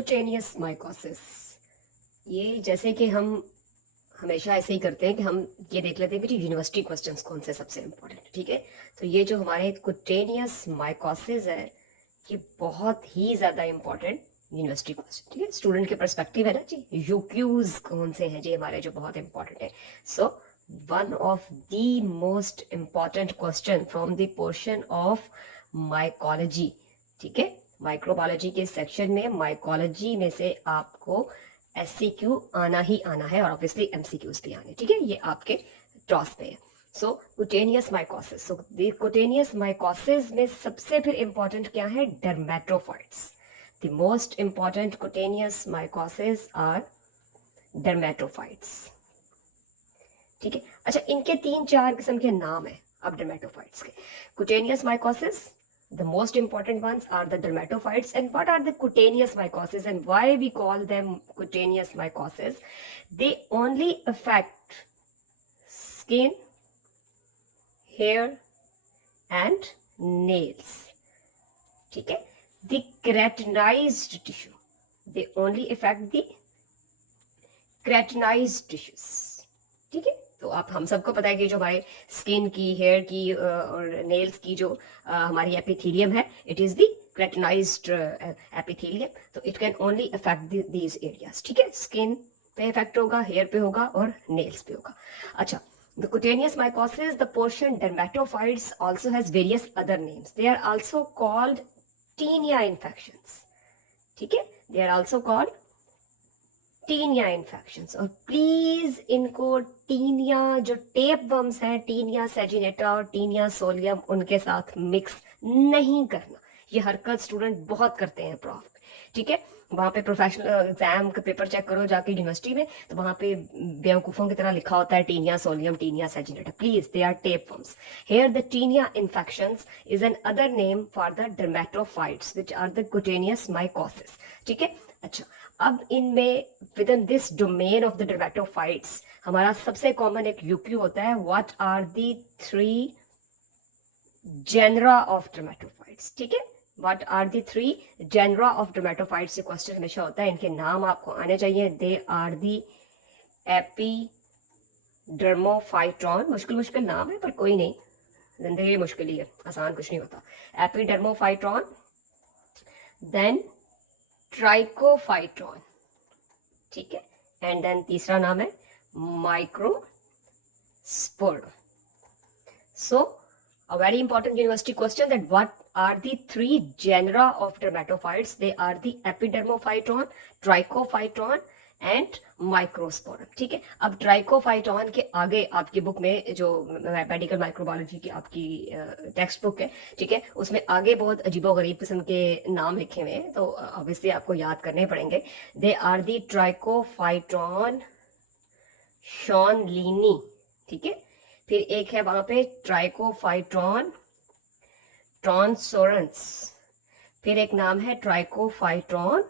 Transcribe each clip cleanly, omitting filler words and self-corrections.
Cutaneous mycosis. ये जैसे कि हम हमेशा ऐसे ही करते हैं कि हम ये देख लेते हैं कि यूनिवर्सिटी क्वेश्चंस कौन से सबसे इम्पोर्टेंट, ठीक है। तो ये जो हमारे कुटेनियस माइकोसिस है ये बहुत ही ज़्यादा इम्पोर्टेंट यूनिवर्सिटी क्वेश्चन, ठीक है। स्टूडेंट के परस्पेक्टिव है ना जी, यूक्यूज कौन से हैं जी हमारे जो बहुत इंपॉर्टेंट है। So one of the most important question from the portion of mycology, ठीक है। माइक्रोबायोलॉजी के सेक्शन में माइकोलॉजी में से आपको SCQ आना ही आना है और ऑब्वियसली MCQs भी आने, ठीक है। ये आपके टॉस पे है। So cutaneous mycosis, so the cutaneous mycosis में सबसे फिर इंपॉर्टेंट क्या है, dermatophytes. The most important cutaneous mycosis are dermatophytes, ठीक है। अच्छा, इनके 3-4 किस्म के नाम है अब डर्मेटोफाइट्स के। Cutaneous mycosis, the most important ones are the dermatophytes. And what are the cutaneous mycosis and why we call them cutaneous mycosis? They only affect skin, hair and nails, ठीक है। The keratinized tissue, they only affect the keratinized tissues, ठीक है। तो आप हम सबको पता है कि जो हमारे स्किन की, हेयर की और नेल्स की जो हमारी एपिथेलियम है, इट इज द क्रेटिनाइज्ड एपिथेलियम। तो it can only affect these areas, ठीक है। स्किन पे इफेक्ट होगा, हेयर पे होगा और नेल्स पे होगा। अच्छा, the cutaneous mycosis, the portion dermatophytes also has various other names. They are also called tinea infections, ठीक है। They are also called tinea infections. और प्लीज इनको टीनिया जो टेप वर्म्स हैं, टीनिया सेजिनेटा और टीनिया सोलियम, उनके साथ mix नहीं करना। ये हरकत स्टूडेंट बहुत करते हैं प्रॉफ, ठीक है। वहां पे प्रोफेशनल एग्जाम का पेपर चेक करो जाके यूनिवर्सिटी में, तो वहां पे बेवकूफों की तरह लिखा होता है tinea solium, tinea saginata. Please, they are tapeworms. Here the tinea infections is another name for the dermatophytes which are the cutaneous mycosis, ठीक है। अच्छा, अब इनमें within this domain of the dermatophytes हमारा सबसे common एक यूक्यू होता है, what are the 3 genera of dermatophytes, ठीक है। What are the 3 genera of dermatophytes, ये क्वेश्चन हमेशा होता है। इनके नाम आपको आने चाहिए। दे आर द एपिडर्मोफाइट्रॉन, मुश्किल नाम है पर कोई नहीं, जिंदगी मुश्किल ही है, आसान कुछ नहीं होता। एपिडर्मोफाइट्रॉन, देन ट्राइकोफाइट्रॉन, ठीक है। एंड देन तीसरा नाम है microspore. So a very important university question that what are the 3 genera of dermatophytes? They are the epidermophyton, trichophyton and microsporum, ठीक है। अब ट्राइकोफाइट्रॉन के आगे आपकी बुक में जो मेडिकल माइक्रोबायोलॉजी की आपकी टेक्स्ट बुक है, ठीक है, उसमें आगे बहुत अजीबोगरीब किस्म के नाम लिखे हुए हैं, तो ऑब्वियसली आपको याद करने पड़ेंगे। दे आर दी ट्राइकोफाइट्रॉन शॉनलीनी, ठीक है। फिर एक है वहां पे ट्राइकोफाइट्रॉन ट्रांसोरेंस, फिर एक नाम है ट्राइकोफाइट्रॉन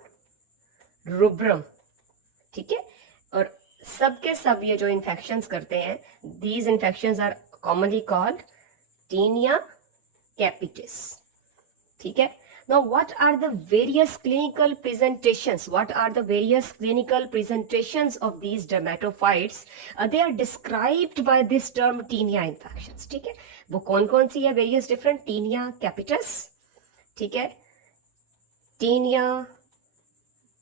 रुब्रम, ठीक है। और सबके सब ये जो इन्फेक्शंस करते हैं, these infections are commonly called tinea capitis, ठीक है। Now, what are the various clinical presentations? What are the various clinical presentations of these dermatophytes? They are described by this term tinea infections, ठीक है। वो कौन कौन सी है various different? Tinea capitis, ठीक है, Tinea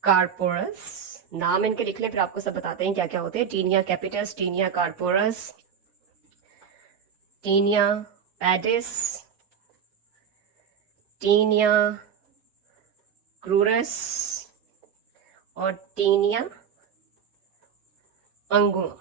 carporus, नाम इनके लिख ले फिर आपको सब बताते हैं क्या क्या होते हैं। Tinea capitis, Tinea carporus, Tinea pedis, tinea cruris और टीनिया अंगुआ,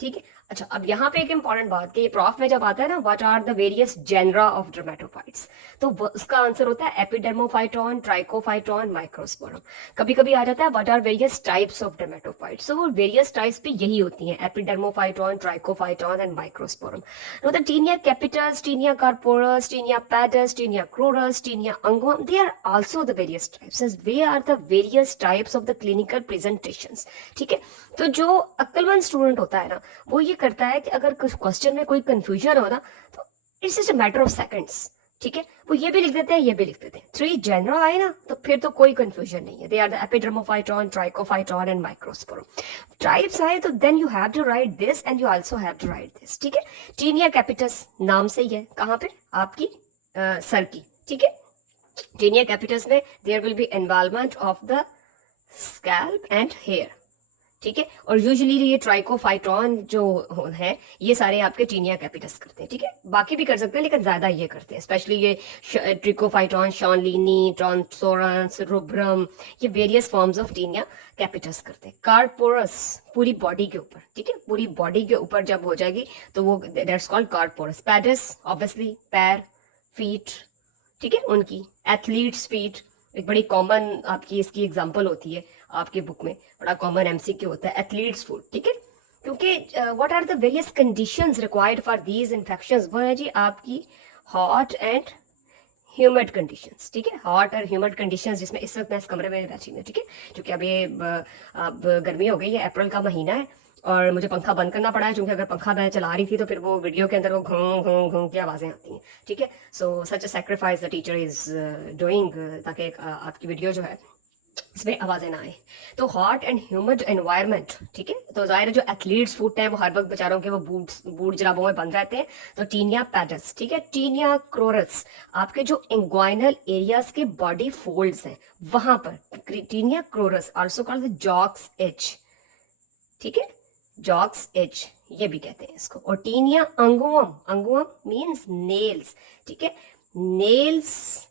ठीक है। अच्छा, अब यहाँ पे एक इंपॉर्टेंट बात कि प्रॉफ में जब आता है ना what are the various genera of dermatophytes, तो उसका आंसर होता है एपिडर्मोफाइट्रॉन, ट्राइकोफाइट्रॉन, माइक्रोस्पोरम। कभी कभी आ जाता है what are various types of dermatophytes, तो वो वेरियस टाइप्स भी यही होती हैं, epidermophyton, trichophyton and microsporum. Know the tinea capitis, tinea corporis, tinea pedis, tinea cruris, tinea unguium, they are also the various types, we are the various types of the clinical presentations, ठीक है। तो जो अक्लमंद student होता है ना, वो ये करता है कि अगर कुछ क्वेश्चन में कोई कंफ्यूजन हो ना, तो it's just a matter of seconds ठीक है, वो ये भी लिख देते हैं, ये भी लिख देते हैं। 3 जेनरा आए ना तो फिर तो कोई कंफ्यूजन नहीं है। They are the epidermophyton, trichophyton and microsporum. Tribes आए तो then you have to write this and you also have to write this. ठीक है, टीनिया कैपिटस नाम से ही है, कहाँ पे, आपकी सर की। ठीक है, टीनिया कैपिटस में there will be involvement of the scalp and hair. ठीक है, और यूजुअली ये ट्राइकोफाइटॉन जो है ये सारे आपके टीनिया कैपिटस करते हैं। ठीक है, बाकी भी कर सकते हैं लेकिन ज्यादा ये करते हैं, स्पेशली ये ट्रिकोफाइटॉन, शॉनलिनी, ट्रांसोरस, रुब्रम, ये various forms of tinea capitis करते हैं। कार्पोरस पूरी बॉडी के ऊपर, ठीक है, पूरी बॉडी के ऊपर जब हो जाएगी तो वो दैट्स कॉल्ड कार्पोरस। पैडस ऑब्वियसली पैर, फीट, ठीक है, उनकी एथलीट्स फीट एक बड़ी कॉमन आपकी इसकी एग्जांपल होती है आपकी बुक में, बड़ा कॉमन एमसीक्यू होता है एथलीट्स फुट। ठीक है, क्योंकि what are the various conditions required for these infections, वो है जी आपकी हॉट एंड ह्यूमिड कंडीशंस। ठीक है, हॉट और ह्यूमिड कंडीशंस, जिसमें इस वक्त मैं इस कमरे में बैठी हूँ। ठीक है, क्योंकि अब गर्मी हो गई है, अप्रैल का महीना है और मुझे पंखा बंद करना पड़ा है, क्योंकि अगर पंखा मैं चला रही थी तो फिर वो वीडियो के अंदर वो घूं घूं घूं की आवाजें आती हैं। ठीक है, so such a sacrifice the teacher is doing, ताकि आपकी वीडियो जो है इसमें आवाजें ना आए। तो हॉट एंड ह्यूमिड एनवायरनमेंट, ठीक है, तो जाहिर है जो एथलीट्स फुट हैं वो हर वक्त बेचारों के वो बूट जराबों में बंद रहते हैं। तो टीनिया पैडस, ठीक है, टीनिया क्रोरस, आपके जो इंग्वाइनल एरियाज के बॉडी फोल्ड्स हैं वहां पर tinea cruris, also called the jock's itch. ठीक है, जॉक्स एज ये भी कहते हैं इसको। और टीनिया अंगुअम, अंगुअम मीन्स नेल्स। ठीक है, नेल्स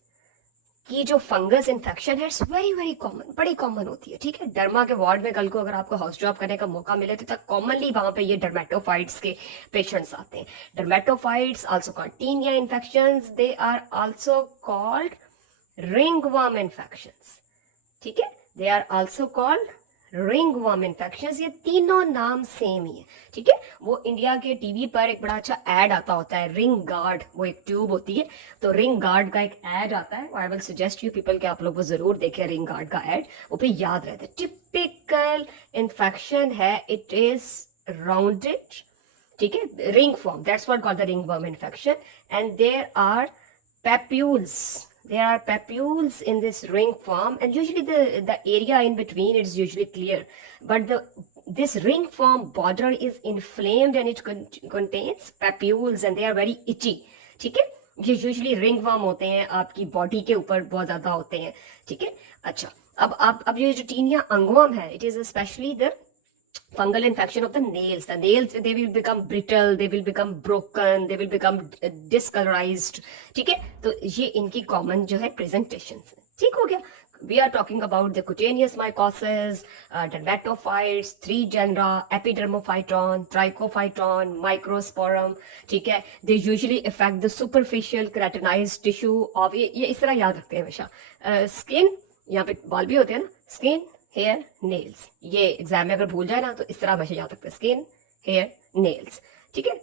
की जो फंगस इन्फेक्शन है इट्स वेरी वेरी कॉमन, बड़ी कॉमन होती है। ठीक है, डर्मा के वार्ड में कल को अगर आपको हाउस जॉब करने का मौका मिले तो कॉमनली वहां पे ये डर्मेटोफाइट्स के पेशेंट्स आते हैं। Dermatophytes also called tinea infections, they are also called ringworm infections. ठीक है, they are also called ringworm infections. ये तीनों नाम सेम ही है। ठीक है, वो इंडिया के टीवी पर एक बड़ा अच्छा एड आता होता है, रिंग गार्ड, वो एक ट्यूब होती है, तो रिंग गार्ड का एक एड आता है। I will suggest you people कि आप लोग वो जरूर देखें रिंग गार्ड का एड, वो पे याद रहता है। टिपिकल इन्फेक्शन है, इट इज राउंडेड, ठीक है, ring form, that's what called the ringworm infection. And there are papules, there are papules in this ring form, and usually the area in between is usually clear, but this ring form border is inflamed and it contains papules and they are very itchy. ठीक है, ये usually ring worm होते हैं, आपकी body के ऊपर बहुत ज्यादा होते हैं। ठीक है, अच्छा, अब ये जो टीनिया अंगुअम है, it is specially the fungal infection of the nails. The nails, they will become brittle, they will become broken, they will become discolorized. ठीक है, तो ये इनकी कॉमन जो है प्रेजेंटेशन है। ठीक हो गया, we are talking about the cutaneous mycosis, dermatophytes, 3 genera, epidermophyton, trichophyton, microsporum. ठीक है, they usually affect the superficial keratinized tissue of, ये इस तरह याद रखते हैं हमेशा, स्किन, यहाँ पे बाल भी होते हैं ना, स्किन, हेयर, नेल्स, ये एग्जाम में अगर भूल जाए ना तो इस तरह हमेशा याद रखते हैं, स्किन, हेयर, नेल्स। ठीक है,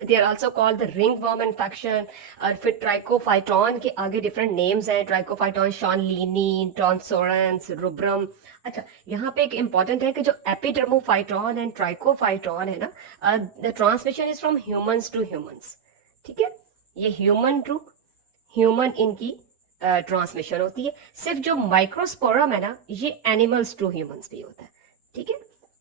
they are also called the ringworm infection. और फिर ट्राइकोफाइटॉन के आगे डिफरेंट नेम्स हैं, ट्राइकोफाइटॉन, शॉनलिनी, ट्रांसोरेंस, रुब्रम। अच्छा, यहाँ पे एक इंपॉर्टेंट है कि जो एपिडर्मोफाइटॉन एंड ट्राइकोफाइटॉन है ना, the transmission is from humans to humans. ठीक है, ये ह्यूमन टू ह्यूमन इनकी ट्रांसमिशन होती है। सिर्फ जो माइक्रोस्पोरम है ना, ये एनिमल्स टू ह्यूमंस भी होता है। ठीक है,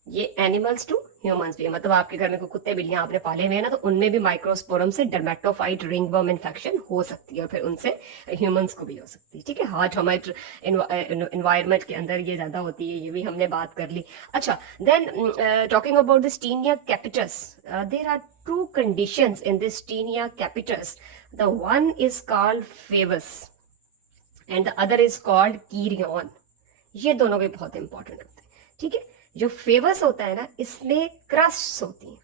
ये एनिमल्स टू ह्यूमंस भी है, मतलब आपके घर में कोई कुत्ते बिल्लियां आपने पाले हुए हैं ना, तो उनमें भी माइक्रोस्पोरम से डर्मेटोफाइट रिंगवर्म इन्फेक्शन हो सकती है और फिर उनसे ह्यूमंस को भी हो सकती है। ठीक है, हॉट ह्यूमिड एनवायरनमेंट के अंदर ये ज्यादा होती है, ये भी हमने बात कर ली। अच्छा, then talking about this tinea capitis, there are 2 conditions in this tinea capitis. The one is called favus and the other is called kerion. ये दोनों भी बहुत इंपॉर्टेंट होते हैं। ठीक है, जो फेवस होता है ना, इसमें क्रस्ट्स होती हैं,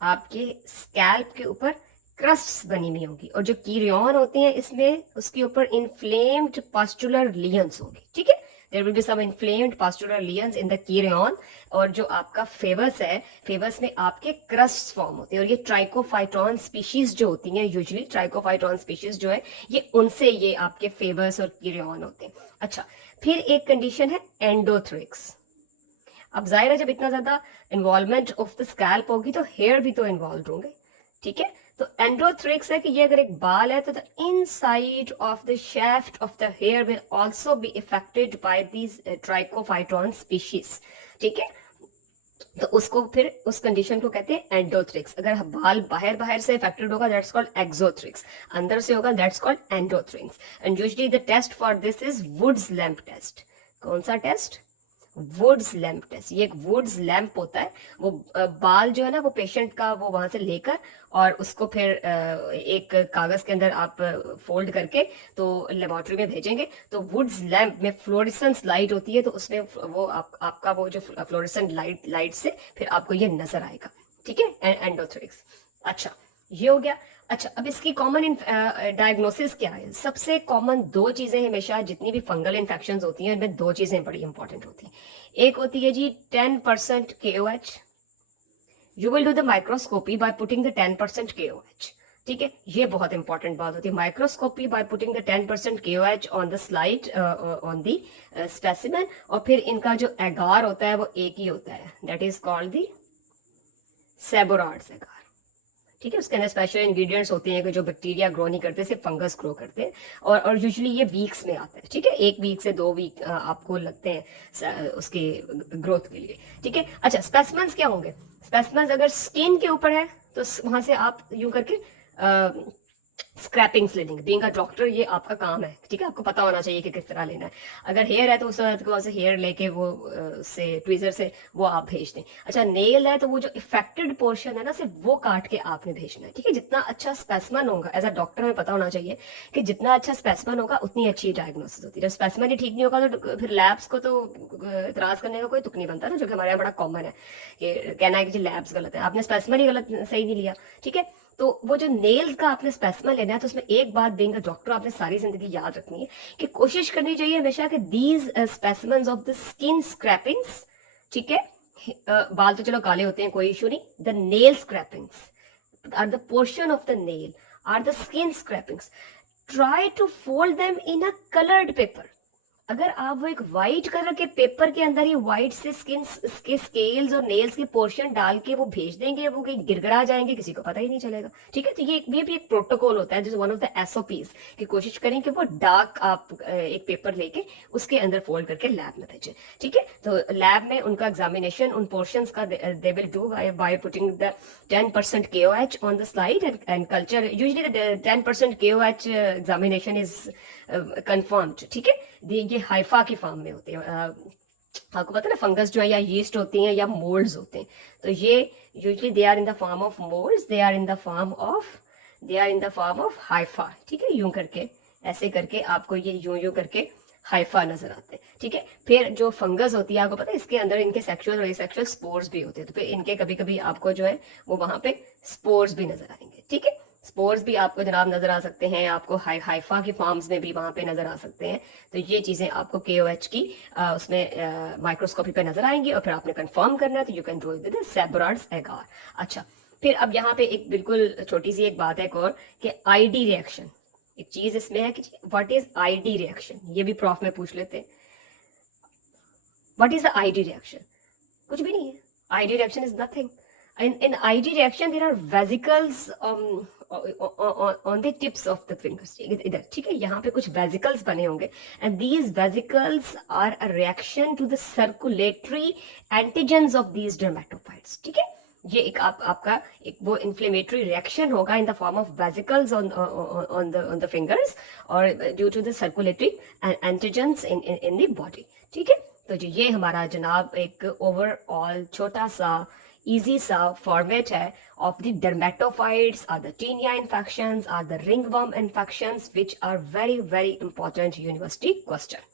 आपके स्कैल्प के ऊपर क्रस्ट्स बनी हुई होंगी, और जो कीरियन होती हैं इसमें उसके ऊपर इन्फ्लेम्ड पास्चुलर लियंस होंगी। ठीक है, there will be some inflamed pustular lesions in the kerion. और जो आपका फेवस है, फेवस में आपके क्रस्ट फॉर्म होते हैं, और ये ट्राइकोफाइटॉन स्पीशीज जो होती हैं, यूजुअली ट्राइकोफाइटॉन स्पीशीज जो है ये उनसे ये आपके फेवस और कीरियन होते हैं। अच्छा, फिर एक कंडीशन है एंडोथ्रिक्स। अब जाहिर है जब इतना ज्यादा इन्वॉल्वमेंट ऑफ द स्कैल्प होगी तो हेयर भी तो इन्वॉल्व होंगे। ठीक है, तो एंडोथ्रिक्स है कि ये अगर एक बाल है तो the inside of the shaft of the hair will also be affected by these trichophyton species, ठीक है। तो उसको फिर उस कंडीशन को कहते हैं एंडोथ्रिक्स। अगर बाल बाहर बाहर से इफेक्टेड होगा दैट्स कॉल्ड एक्सोथ्रिक्स, अंदर से होगा that's called endothrix. And usually the test for this is Wood's lamp test. कौन सा टेस्ट? Woods lamp test. ये एक वुड्स लैम्प होता है, वो बाल जो है ना वो पेशेंट का वो वहां से लेकर और उसको फिर एक कागज के अंदर आप फोल्ड करके तो लेबोरेटरी में भेजेंगे। तो वुड्स लैम्प में फ्लोरेसेंस लाइट होती है, तो उसमें वो आपका वो जो फ्लोरेसेंट लाइट से फिर आपको ये नजर आएगा, ठीक है, एंडोथ्रिक्स। अच्छा, ये हो गया। अच्छा, अब इसकी कॉमन डायग्नोसिस क्या है? सबसे कॉमन दो चीजें हमेशा जितनी भी फंगल इन्फेक्शंस होती हैं इनमें दो चीजें बड़ी इंपॉर्टेंट होती हैं। एक होती है जी 10% KOH। You will do the microscopy by putting the 10% KOH, ठीक है, ये बहुत इंपॉर्टेंट बात होती है। Microscopy by putting the 10% KOH on the slide on the specimen, और फिर इनका जो एगार होता है वो एक ही होता है, दैट इज कॉल्ड द सेबोरार्ड्स एगार, ठीक है। उसके अंदर स्पेशल इंग्रेडिएंट्स होते हैं कि जो बैक्टीरिया ग्रो नहीं करते, सिर्फ फंगस ग्रो करते हैं, और यूजुअली ये वीक्स में आता है, ठीक है, 1 वीक से 2 वीक आपको लगते हैं उसके ग्रोथ के लिए, ठीक है। अच्छा, स्पेसिमेंस क्या होंगे? स्पेसिमेंस अगर स्किन के ऊपर है तो वहां से आप यूं करके स्क्रैपिंग्स ले लेंगे। बीइंग अ डॉक्टर ये आपका काम है, ठीक है, आपको पता होना चाहिए कि किस तरह लेना है। अगर हेयर है तो उस वजह से हेयर लेके वो से ट्वीजर से वो आप भेज दें। अच्छा, नेल है तो वो जो इफेक्टेड पोर्शन है ना सिर्फ वो काट के आपने भेजना है, ठीक है। जितना अच्छा स्पेसिमेन होगा, एज अ डॉक्टर हमें पता होना चाहिए कि जितना अच्छा स्पेसिमेन होगा उतनी अच्छी डायग्नोसिस होती है। जब स्पेसिमेन ही ठीक नहीं होगा तो फिर लैब्स को तो इतराज करने का कोई तुक नहीं बनता ना, जो कि हमारे यहाँ बड़ा कॉमन है कि कहना है कि जी लैब्स गलत है, आपने स्पेसिमेन ही गलत सही नहीं लिया, ठीक है। तो वो जो नेल्स का आपने स्पेसिमेन लेना है तो उसमें एक बात बीइंग अ डॉक्टर आपने सारी जिंदगी याद रखनी है कि कोशिश करनी चाहिए हमेशा कि these स्पेसिमेन्स of the skin scrapings, ठीक है, बाल तो चलो काले होते हैं कोई इशू नहीं, the nail scrapings are the portion of the nail or the skin scrapings, try to fold them in a coloured paper. अगर आप वो एक व्हाइट कलर के पेपर के अंदर ही व्हाइट से स्किन के स्केल्स और नेल्स के पोर्शन डाल के वो भेज देंगे, वो कहीं गिड़गिड़ा जाएंगे, किसी को पता ही नहीं चलेगा, ठीक है। तो ये भी एक प्रोटोकॉल होता है, वन ऑफ द SOPs कि कोशिश करें कि वो डार्क आप एक पेपर लेके उसके अंदर फोल्ड करके लैब में भेजें, ठीक है। तो लैब में उनका एग्जामिनेशन उन पोर्शंस का they will do by putting the 10% KOH on the slide and culture. Usually the 10% KOH examination is confirmed, ठीक है। ये हाइफा की फॉर्म में होते हैं। आपको पता है ना, फंगस जो है या यीस्ट होती हैं या मोल्ड्स होते हैं, तो ये usually they are in the form of moulds, they are in the form of hypha, ठीक है। यूं करके ऐसे करके आपको ये यूं करके हाइफा नजर आते हैं, ठीक है। फिर जो फंगस होती है आपको पता है इसके अंदर इनके सेक्सुअल और एसेक्सुअल स्पोर्स भी होते हैं, तो फिर इनके कभी कभी आपको जो है वो वहां पे स्पोर्स भी नजर आएंगे, ठीक है। स्पोर्स भी आपको जनाब नजर आ सकते हैं, आपको हाइफा की फॉर्म्स में भी वहां पे नजर आ सकते हैं। तो ये चीजें आपको KOH की उसमें माइक्रोस्कोपी पे नजर आएंगी और फिर आपने कंफर्म करना है तो you can do it with Sabouraud's agar. अच्छा, फिर अब यहाँ पे एक बिल्कुल छोटी सी एक बात है एक और कि ID रिएक्शन, एक चीज इसमें है कि व्हाट इज ID रिएक्शन, ये भी प्रॉफ में पूछ लेते हैं। What is the ID reaction? कुछ भी नहीं है। ID reaction is nothing. In ID reaction there are vesicles on the tips of the fingers, इधर, ठीक है, यहाँ पे कुछ vesicles बने होंगे and these vesicles are a reaction to the circulatory antigens of these dermatophytes, ठीक है। ये एक आपका एक वो inflammatory reaction होगा in the form of vesicles on the fingers or due to the circulatory antigens in the body, ठीक है। तो जो ये हमारा जनाब एक ओवरऑल छोटा सा easy सा फॉर्मेट है of the dermatophytes, are the tinea infections, are the ringworm infections, which are very very important university question.